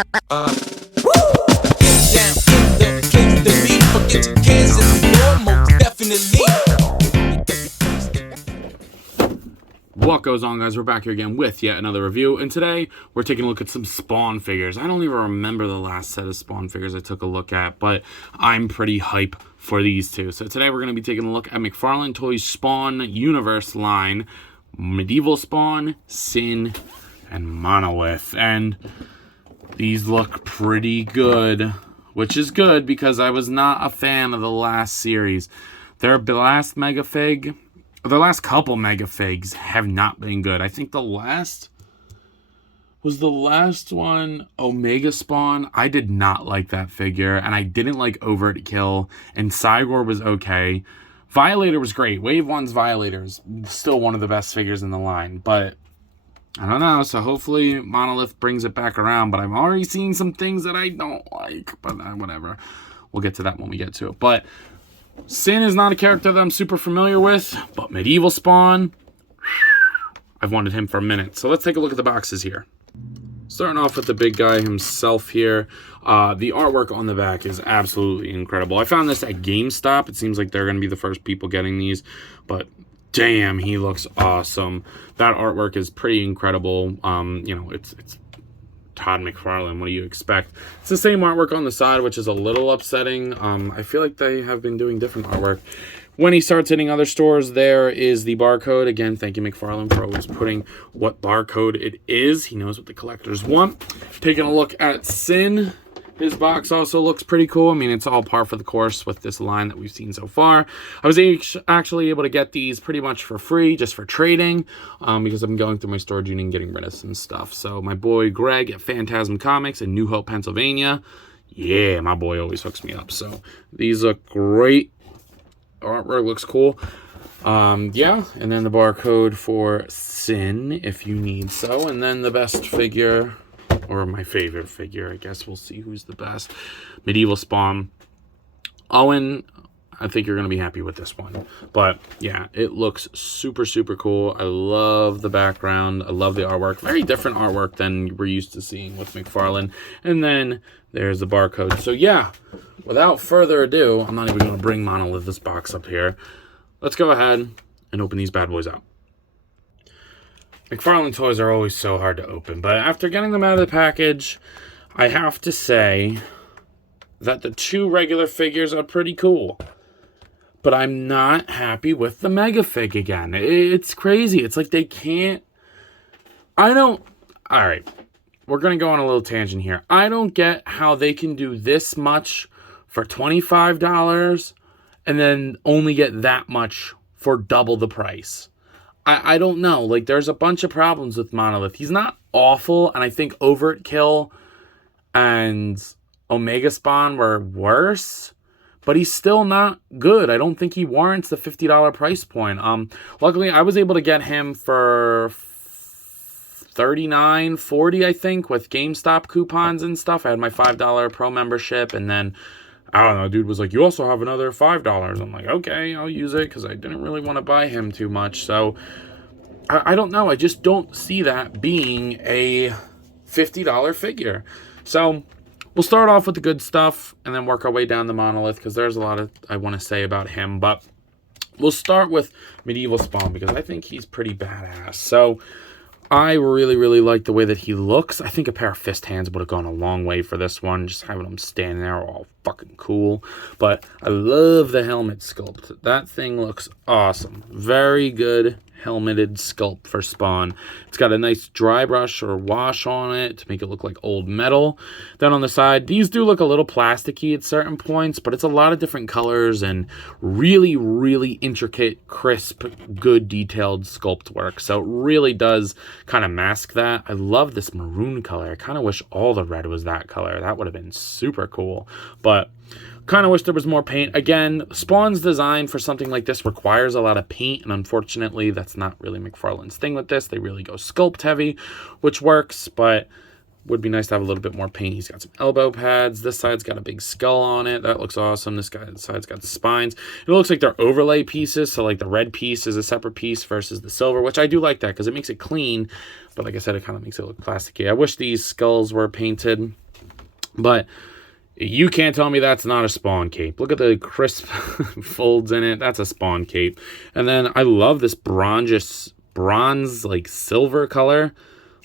Down in the place to be. Forget your cares in the door, most definitely. What goes on, guys? We're back here again with yet another review, and today we're taking a look at some Spawn figures. I don't even remember the last set of Spawn figures I took a look at, but I'm pretty hype for these two. So today we're going to be taking a look at McFarlane Toys Spawn Universe line, Medevial Spawn, Sinn, and Monlith. And these look pretty good, which is good because I was not a fan of the last series. Their last Megafig... The last couple Megafigs have not been good. I think the last one, Omega Spawn. I did not like that figure, and I didn't like Overt Kill, and Cygor was okay. Violator was great. Wave 1's Violator is still one of the best figures in the line, but I don't know. So hopefully Monolith brings it back around, but I'm already seeing some things that I don't like, but whatever. We'll get to that when we get to it. But Sinn is not a character that I'm super familiar with, but Medevial Spawn, I've wanted him for a minute. So let's take a look at the boxes here. Starting off with the big guy himself here. The artwork on the back is absolutely incredible. I found this at GameStop. It seems like they're going to be the first people getting these, but damn, he looks awesome. That artwork is pretty incredible. You know, it's Todd McFarlane. What do you expect? It's the same artwork on the side, which is a little upsetting. I feel like they have been doing different artwork. When he starts hitting other stores, there is the barcode. Again, thank you, McFarlane, for always putting what barcode it is. He knows what the collectors want. Taking a look at Sinn. His box also looks pretty cool. I mean, it's all par for the course with this line that we've seen so far. I was actually able to get these pretty much for free, just for trading, because I'm going through my storage unit and getting rid of some stuff. So my boy Greg at Phantasm Comics in New Hope, Pennsylvania. Yeah, my boy always hooks me up. So these look great. Artwork looks cool. Yeah, and then the barcode for Sinn, if you need so. And then the best figure, or my favorite figure, I guess we'll see who's the best. Medevial Spawn. Owen, I think you're going to be happy with this one. But yeah, it looks super, super cool. I love the background. I love the artwork. Very different artwork than we're used to seeing with McFarlane. And then there's the barcode. So yeah, without further ado, I'm not even going to bring Monolith this box up here. Let's go ahead and open these bad boys out. McFarlane toys are always so hard to open, but after getting them out of the package, I have to say that the two regular figures are pretty cool. But I'm not happy with the Megafig again. It's crazy. It's like they can't... Alright, we're going to go on a little tangent here. I don't get how they can do this much for $25 and then only get that much for double the price. I don't know. Like, there's a bunch of problems with Monolith. He's not awful, and I think Overt Kill and Omega Spawn were worse, but he's still not good. I don't think he warrants the $50 price point. Luckily, I was able to get him for $39, $40, I think, with GameStop coupons and stuff. I had my $5 pro membership, and then I don't know, dude was like, you also have another $5. I'm like, okay, I'll use it, because I didn't really want to buy him too much. So, I don't know. I just don't see that being a $50 figure. So, we'll start off with the good stuff, and then work our way down to Monolith, because there's a lot I want to say about him. But we'll start with Medevial Spawn, because I think he's pretty badass. So, I really, really like the way that he looks. I think a pair of fist hands would have gone a long way for this one. Just having him standing there all fucking cool. But I love the helmet sculpt. That thing looks awesome. Very good helmeted sculpt for Spawn. It's got a nice dry brush or wash on it to make it look like old metal. Then on the side, these do look a little plasticky at certain points, but it's a lot of different colors and really, really intricate, crisp, good detailed sculpt work. So it really does kind of mask that. I love this maroon color. I kind of wish all the red was that color. That would have been super cool. But kind of wish there was more paint. Again, Spawn's design for something like this requires a lot of paint, and unfortunately, that's not really McFarlane's thing with this. They really go sculpt heavy, which works, but would be nice to have a little bit more paint. He's got some elbow pads. This side's got a big skull on it. That looks awesome. This side's got the spines. It looks like they're overlay pieces, so like the red piece is a separate piece versus the silver, which I do like that because it makes it clean, but like I said, it kind of makes it look plasticky. I wish these skulls were painted. But you can't tell me that's not a Spawn cape. Look at the crisp folds in it. That's a Spawn cape. And then I love this bronze, like silver color.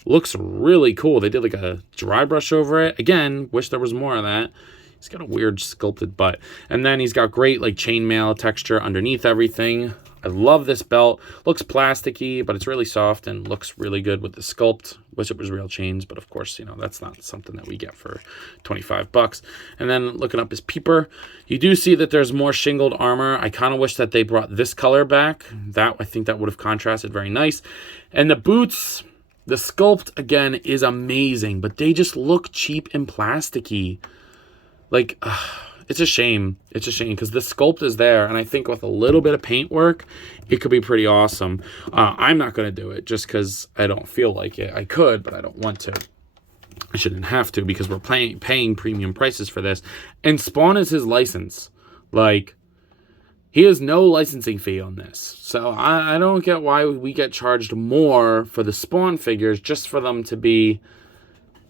Looks really cool. They did like a dry brush over it. Again, wish there was more of that. He's got a weird sculpted butt. And then he's got great like chainmail texture underneath everything. I love this belt. Looks plasticky, but it's really soft and looks really good with the sculpt. Wish it was real chains, but of course, you know, that's not something that we get for 25 bucks. And then looking up his peeper, you do see that there's more shingled armor. I kind of wish that they brought this color back. I think that would have contrasted very nice. And the boots, the sculpt, again, is amazing, but they just look cheap and plasticky. Like, it's a shame. It's a shame because the sculpt is there, and I think with a little bit of paint work, it could be pretty awesome. I'm not going to do it just because I don't feel like it. I could, but I don't want to. I shouldn't have to because we're paying premium prices for this. And Spawn is his license. Like, he has no licensing fee on this. So I don't get why we get charged more for the Spawn figures just for them to be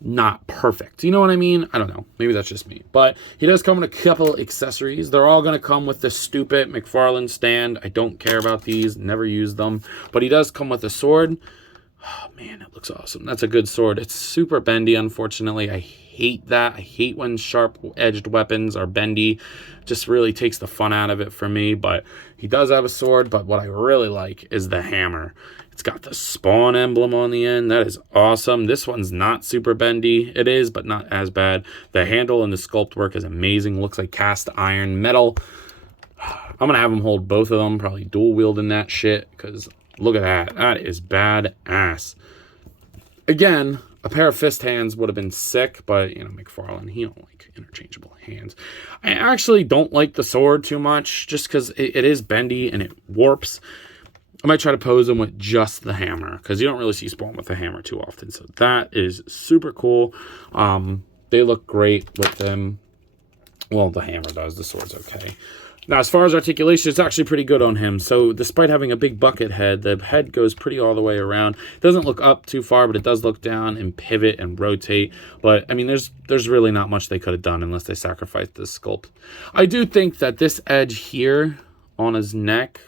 not perfect. You know what I mean? I don't know. Maybe that's just me. But he does come with a couple accessories. They're all going to come with the stupid McFarlane stand. I don't care about these. Never use them. But he does come with a sword. Oh, man, it looks awesome. That's a good sword. It's super bendy, unfortunately. I hate that. I hate when sharp-edged weapons are bendy. Just really takes the fun out of it for me. But he does have a sword. But what I really like is the hammer. It's got the Spawn emblem on the end. That is awesome. This one's not super bendy. It is, but not as bad. The handle and the sculpt work is amazing. Looks like cast iron metal. I'm going to have him hold both of them. Probably dual wielding that shit. Because look at that. That is badass. Again, a pair of fist hands would have been sick. But, you know, McFarlane, he don't like interchangeable hands. I actually don't like the sword too much. Just because it is bendy and it warps. I might try to pose him with just the hammer because you don't really see Spawn with the hammer too often. So that is super cool. They look great with them. Well, the hammer does. The sword's okay. Now, as far as articulation, it's actually pretty good on him. So despite having a big bucket head, the head goes pretty all the way around. It doesn't look up too far, but it does look down and pivot and rotate. But, I mean, there's really not much they could have done unless they sacrificed this sculpt. I do think that this edge here on his neck,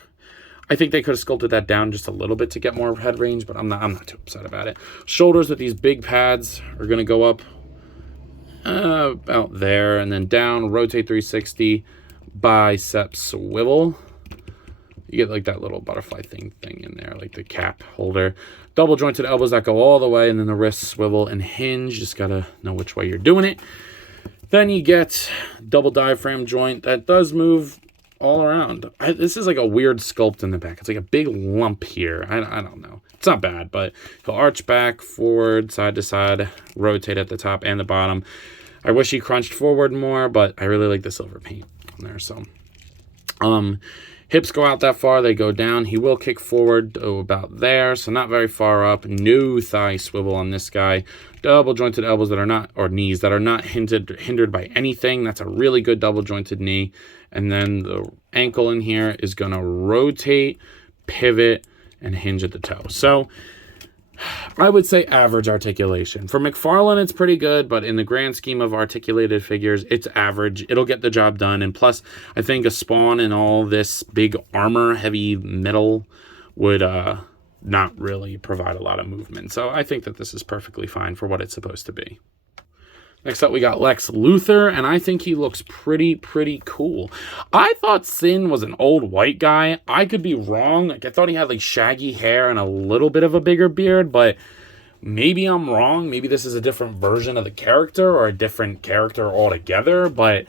I think they could have sculpted that down just a little bit to get more head range, but I'm not too upset about it. Shoulders with these big pads are going to go up about there and then down, rotate 360, bicep swivel. You get like that little butterfly thing in there, like the cap holder. Double jointed elbows that go all the way, and then the wrists swivel and hinge. Just got to know which way you're doing it. Then you get double diaphragm joint that does move all around. This is like a weird sculpt in the back. It's like a big lump here. I don't know. It's not bad, but he'll arch back, forward, side to side, rotate at the top and the bottom. I wish he crunched forward more, but I really like the silver paint on there. So, hips go out that far. They go down. He will kick forward to about there, so not very far up. No thigh swivel on this guy. Double jointed elbows that are not, or knees that are not hindered by anything. That's a really good double jointed knee. And then the ankle in here is going to rotate, pivot, and hinge at the toe. So I would say average articulation. For McFarlane, it's pretty good, but in the grand scheme of articulated figures, it's average. It'll get the job done. And plus, I think a Spawn and all this big armor, heavy metal would not really provide a lot of movement. So I think that this is perfectly fine for what it's supposed to be. Next up, we got Lex Luthor, and I think he looks pretty cool. I thought Sinn was an old white guy. I could be wrong. Like, I thought he had like shaggy hair and a little bit of a bigger beard, but maybe I'm wrong. Maybe this is a different version of the character or a different character altogether, but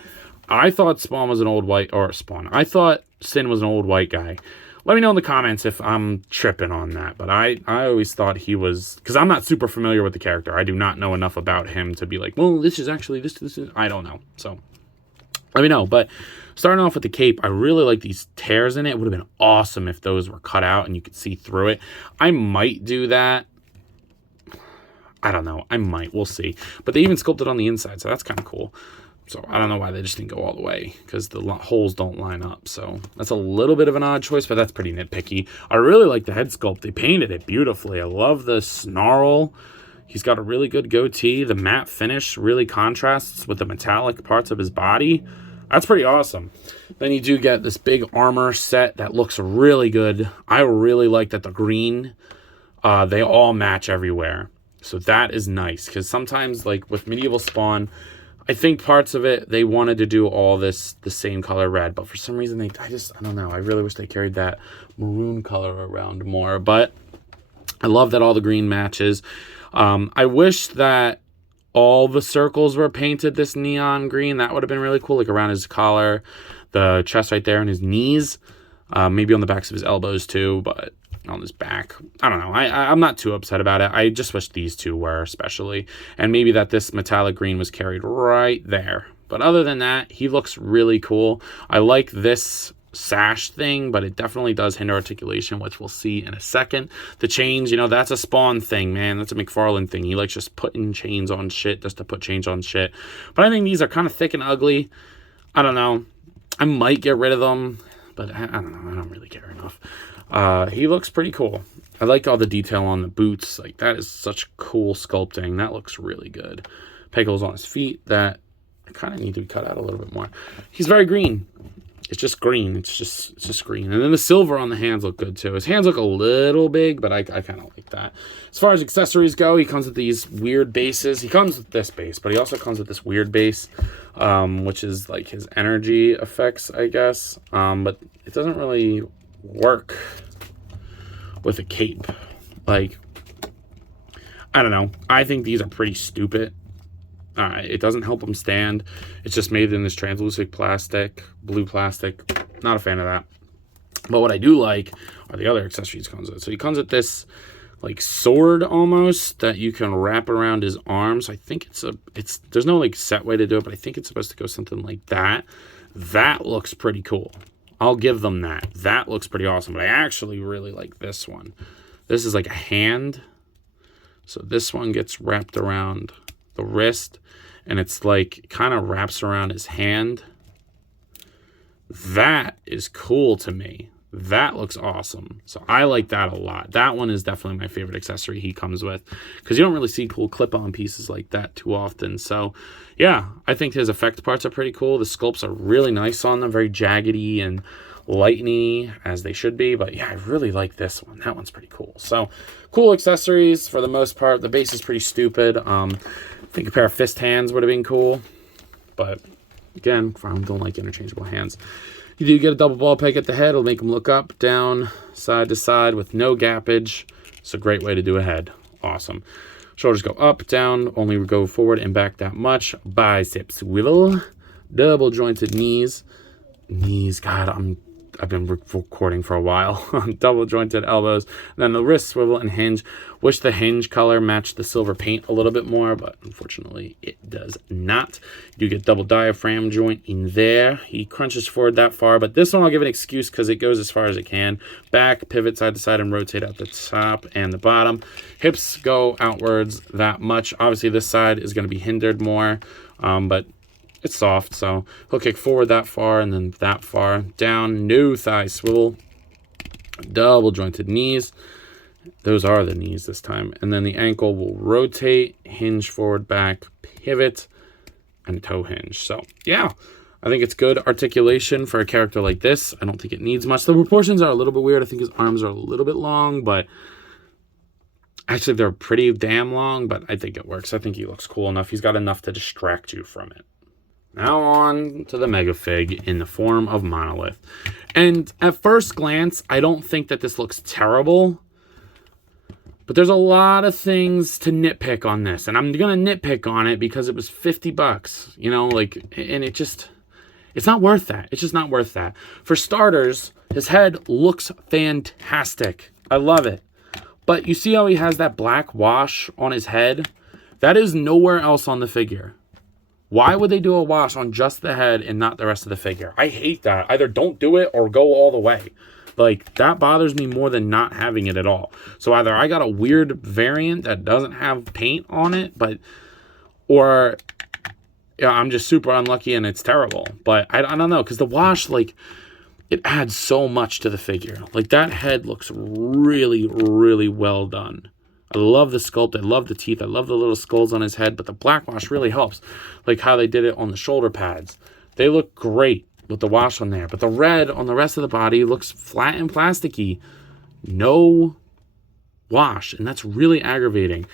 I thought Spawn was an old white, or Spawn. I thought Sinn was an old white guy. Let me know in the comments if I'm tripping on that. But I always thought he was, because I'm not super familiar with the character. I do not know enough about him to be like, well, this is actually, this is, I don't know. So let me know. But starting off with the cape, I really like these tears in it. It would have been awesome if those were cut out and you could see through it. I might do that. I don't know. I might. We'll see. But they even sculpted on the inside, so that's kind of cool. So I don't know why they just didn't go all the way, because the holes don't line up. So that's a little bit of an odd choice, but that's pretty nitpicky. I really like the head sculpt. They painted it beautifully. I love the snarl He's got a really good goatee. The matte finish really contrasts with the metallic parts of his body. That's pretty awesome. Then you do get this big armor set that looks really good. I really like that the green, they all match everywhere. So that is nice, because sometimes, like with Medieval Spawn, I think parts of it, they wanted to do all this the same color red, but for some reason, I don't know. I really wish they carried that maroon color around more, but I love that all the green matches. I wish that all the circles were painted this neon green. That would have been really cool, like around his collar, the chest right there, and his knees. Maybe on the backs of his elbows too, but on his back. I don't know. I'm not too upset about it. I just wish these two were, especially. And maybe that this metallic green was carried right there. But other than that, he looks really cool. I like this sash thing, but it definitely does hinder articulation, which we'll see in a second. The chains, that's a Spawn thing, man. That's a McFarlane thing. He likes just putting chains on shit just to put chains on shit. But I think these are kind of thick and ugly. I don't know. I might get rid of them, but I don't know. I don't really care enough. He looks pretty cool. I like all the detail on the boots. Like, that is such cool sculpting. That looks really good. Pegels on his feet that I kind of need to be cut out a little bit more. He's very green. It's just green. It's just green. And then the silver on the hands look good too. His hands look a little big, but I kind of like that. As far as accessories go, he comes with these weird bases. He comes with this base, but he also comes with this weird base, which is like his energy effects, I guess. But it doesn't really work with a cape. Like, I don't know. I think these are pretty stupid. It doesn't help him stand. It's just made in this translucent plastic, blue plastic. Not a fan of that. But what I do like are the other accessories he comes with. So he comes with this like sword almost that you can wrap around his arms. I think there's no like set way to do it, but I think it's supposed to go something like that. That looks pretty cool. I'll give them that. That looks pretty awesome. But I actually really like this one. This is like a hand. So this one gets wrapped around the wrist, and it's like kind of wraps around his hand. That is cool to me. That looks awesome. So I like that a lot. That one is definitely my favorite accessory he comes with, because you don't really see cool clip-on pieces like that too often. So yeah, I think his effect parts are pretty cool. The sculpts are really nice on them, very jaggedy and lightning as they should be. But yeah, I really like this one. That one's pretty cool. So cool accessories for the most part. The base is pretty stupid. I think a pair of fist hands would have been cool, but again, I don't like interchangeable hands. You do get a double ball peg at the head. It'll make them look up, down, side to side with no gappage. It's a great way to do a head. Awesome. Shoulders go up, down, only go forward and back that much. Biceps swivel. Double jointed knees. God, I've been recording for a while. Double jointed elbows. And then the wrist swivel and hinge. Wish the hinge color matched the silver paint a little bit more, but unfortunately it does not. You get double diaphragm joint in there. He crunches forward that far, but this one I'll give an excuse because it goes as far as it can. Back, pivot side to side, and rotate out the top and the bottom. Hips go outwards that much. Obviously this side is going to be hindered more, but it's soft, so he'll kick forward that far and then that far. Down, no thigh swivel. Double jointed knees. Those are the knees this time. And then the ankle will rotate, hinge forward, back, pivot, and toe hinge. So, yeah, I think it's good articulation for a character like this. I don't think it needs much. The proportions are a little bit weird. I think his arms are a little bit long, but actually they're pretty damn long, but I think it works. I think he looks cool enough. He's got enough to distract you from it. Now on to the Megafig in the form of Monolith. And at first glance, I don't think that this looks terrible. But there's a lot of things to nitpick on this. And I'm going to nitpick on it because it was $50. And it's not worth that. It's just not worth that. For starters, his head looks fantastic. I love it. But you see how he has that black wash on his head? That is nowhere else on the figure. Why would they do a wash on just the head and not the rest of the figure? I hate that. Either don't do it or go all the way. Like, that bothers me more than not having it at all. So either I got a weird variant that doesn't have paint on it, or I'm just super unlucky and it's terrible. But I don't know, because the wash, like, it adds so much to the figure. Like, that head looks really, really well done. I love the sculpt. I love the teeth. I love the little skulls on his head. But the black wash really helps. Like how they did it on the shoulder pads. They look great with the wash on there. But the red on the rest of the body looks flat and plasticky. No wash. And that's really aggravating.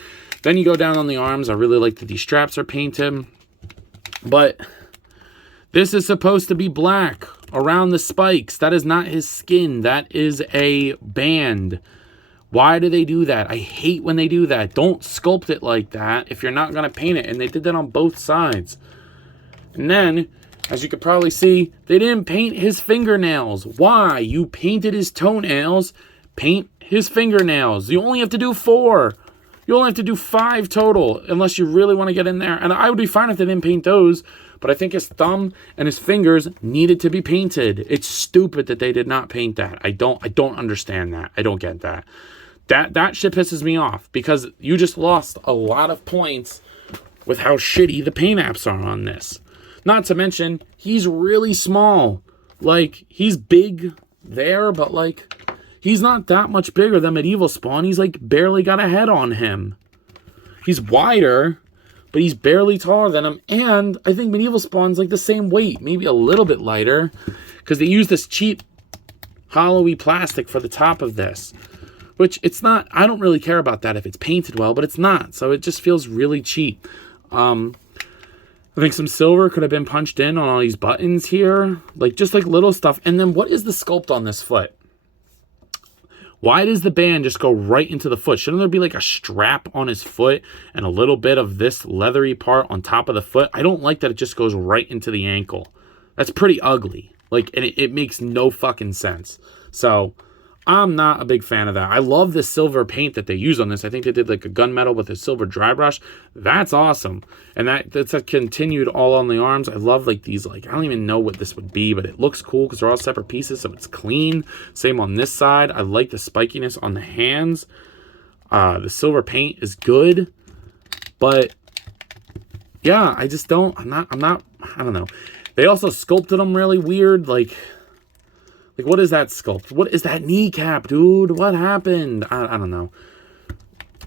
Then you go down on the arms. I really like that these straps are painted. But this is supposed to be black around the spikes. That is not his skin. That is a band. Why do they do that? I hate when they do that. Don't sculpt it like that if you're not going to paint it. And they did that on both sides. And then, as you could probably see, they didn't paint his fingernails. Why? You painted his toenails. Paint his fingernails. You only have to do 4. You only have to do 5 total, unless you really want to get in there. And I would be fine if they didn't paint those. But I think his thumb and his fingers needed to be painted. It's stupid that they did not paint that. I don't understand that. I don't get that. That shit pisses me off because you just lost a lot of points with how shitty the paint apps are on this. Not to mention, he's really small. Like, he's big there, but like, he's not that much bigger than Medevial Spawn. He's like barely got a head on him. He's wider, but he's barely taller than him. And I think Medevial Spawn's like the same weight, maybe a little bit lighter, because they use this cheap hollowy plastic for the top of this. Which it's not, I don't really care about that if it's painted well, but it's not. So it just feels really cheap. I think some silver could have been punched in on all these buttons here. Like, just like little stuff. And then what is the sculpt on this foot? Why does the band just go right into the foot? Shouldn't there be like a strap on his foot and a little bit of this leathery part on top of the foot? I don't like that it just goes right into the ankle. That's pretty ugly. Like, and it makes no fucking sense. So I'm not a big fan of that. I love the silver paint that they use on this. I think they did like a gunmetal with a silver dry brush. That's awesome. And that's continued all on the arms. I love like these, like, I don't even know what this would be, but it looks cool because they're all separate pieces, so it's clean. Same on this side. I like the spikiness on the hands. The silver paint is good, but yeah, I just don't, I don't know. They also sculpted them really weird, like what is that sculpt? What is that kneecap, dude? What happened? I don't know.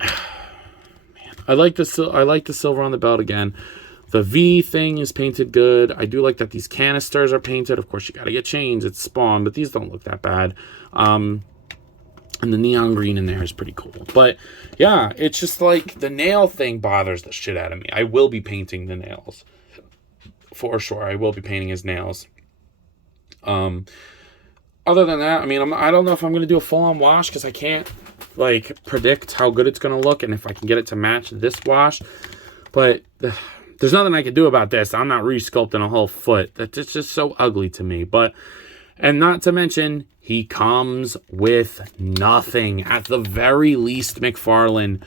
Man, I like the silver on the belt again. The V thing is painted good. I do like that these canisters are painted. Of course, you got to get chains. It's Spawn, but these don't look that bad. And the neon green in there is pretty cool. But yeah, it's just like the nail thing bothers the shit out of me. I will be painting the nails for sure. I will be painting his nails. Other than that, I mean, I don't know if I'm going to do a full-on wash because I can't, like, predict how good it's going to look and if I can get it to match this wash. But there's nothing I can do about this. I'm not re-sculpting a whole foot. That's just so ugly to me. And not to mention, he comes with nothing. At the very least, McFarlane,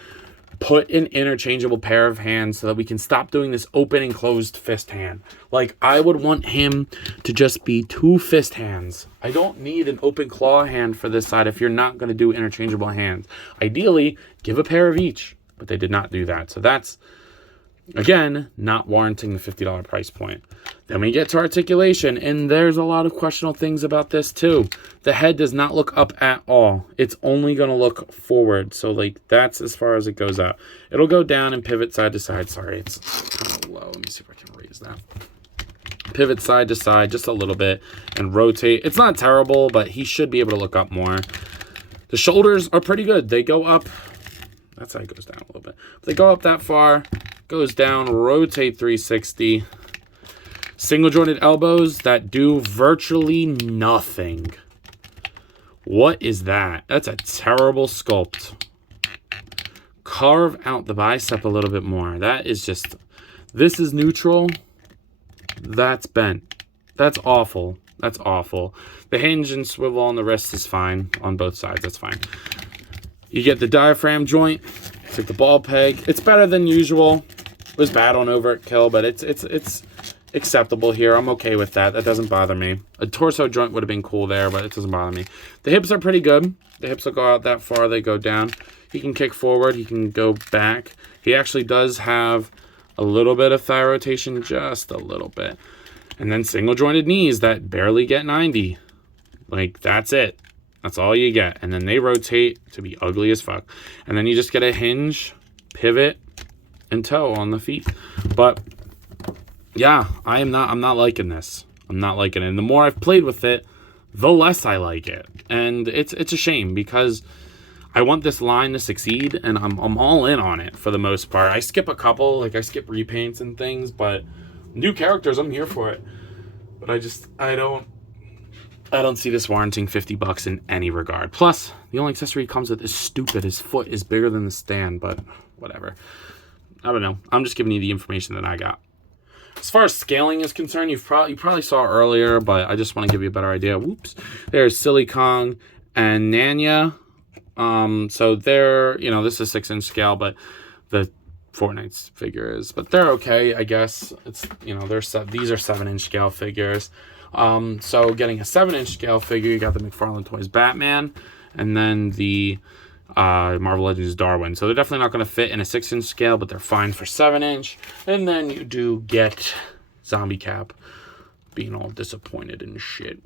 put an interchangeable pair of hands so that we can stop doing this open and closed fist hand. Like, I would want him to just be 2 fist hands. I don't need an open claw hand for this side if you're not going to do interchangeable hands. Ideally, give a pair of each, but they did not do that. So that's, again, not warranting the $50 price point. Then we get to articulation, and there's a lot of questionable things about this too. The head does not look up at all. It's only going to look forward. So, like, that's as far as it goes up. It'll go down and pivot side to side. Sorry, it's kind of low. Let me see if I can raise that. Pivot side to side just a little bit and rotate. It's not terrible, but he should be able to look up more. The shoulders are pretty good. They go up. That's how it goes down a little bit. They go up that far. Goes down. Rotate 360. Single jointed elbows that do virtually nothing. What is that? That's a terrible sculpt. Carve out the bicep a little bit more. That is just, this is neutral. That's bent. That's awful. That's awful. The hinge and swivel on the wrist is fine. On both sides, that's fine. You get the diaphragm joint. It's like the ball peg. It's better than usual. It was bad on Overkill, but it's acceptable here. I'm okay with that. That doesn't bother me. A torso joint would have been cool there, but it doesn't bother me. The hips are pretty good. The hips will go out that far. They go down. He can kick forward. He can go back. He actually does have a little bit of thigh rotation, just a little bit. And then single jointed knees that barely get 90. Like, that's it. That's all you get. And then they rotate to be ugly as fuck. And then you just get a hinge, pivot, and toe on the feet. But yeah, I'm not liking this. I'm not liking it. And the more I've played with it, the less I like it. And it's a shame because I want this line to succeed, and I'm all in on it for the most part. I skip a couple, like I skip repaints and things, but new characters, I'm here for it. But I don't see this warranting $50 in any regard. Plus, the only accessory it comes with is stupid. His foot is bigger than the stand, but whatever. I don't know. I'm just giving you the information that I got. As far as scaling is concerned, you probably saw earlier, but I just want to give you a better idea. Whoops. There's Silly Kong and Nanya. So they're, this is 6-inch scale, but the Fortnite's figure is, but they're okay, I guess. It's, these are 7-inch scale figures. So getting a 7-inch scale figure, you got the McFarlane Toys Batman, and then the Marvel Legends Darwin. So they're definitely not going to fit in a 6-inch scale, but they're fine for 7-inch. And then you do get Zombie Cap being all disappointed and shit.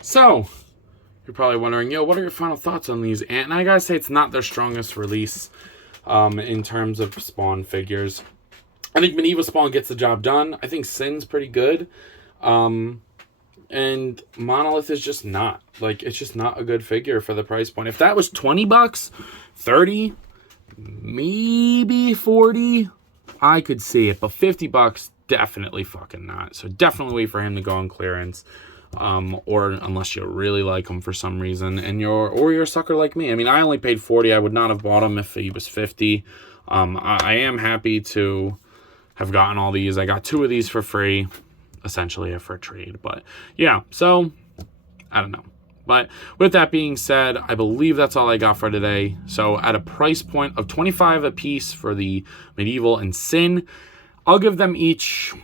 So you're probably wondering, what are your final thoughts on these? And I gotta say, it's not their strongest release in terms of Spawn figures. I think Medieval Spawn gets the job done. I think Sinn's pretty good. And Monolith is just not. It's just not a good figure for the price point. If that was $20, 30, maybe 40, I could see it. But $50, definitely fucking not. So definitely wait for him to go on clearance. Or unless you really like him for some reason, and you're a sucker like me. I mean, I only paid 40. I would not have bought him if he was 50. I am happy to have gotten all these. I got 2 of these for free, essentially for a trade. But yeah, so I don't know. But with that being said, I believe that's all I got for today. So at a price point of $25 a piece for the Medieval and Sinn, I'll give them each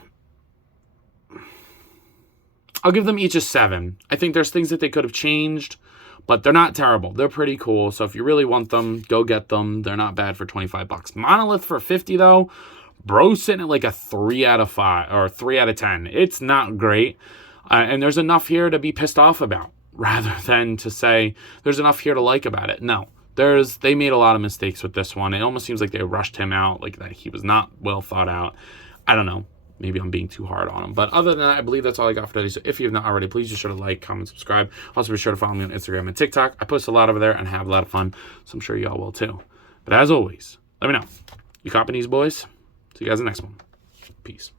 a 7. I think there's things that they could have changed, but they're not terrible. They're pretty cool. So if you really want them, go get them. They're not bad for $25. Monolith for 50 though, bro's sitting at like a 3 out of 5 or 3 out of 10. It's not great. And there's enough here to be pissed off about rather than to say there's enough here to like about it. No, they made a lot of mistakes with this one. It almost seems like they rushed him out, like that he was not well thought out. I don't know. Maybe I'm being too hard on him. But other than that, I believe that's all I got for today. So if you have not already, please be sure to like, comment, subscribe. Also be sure to follow me on Instagram and TikTok. I post a lot over there and have a lot of fun. So I'm sure y'all will too. But as always, let me know. You copping these, boys? See you guys in the next one. Peace.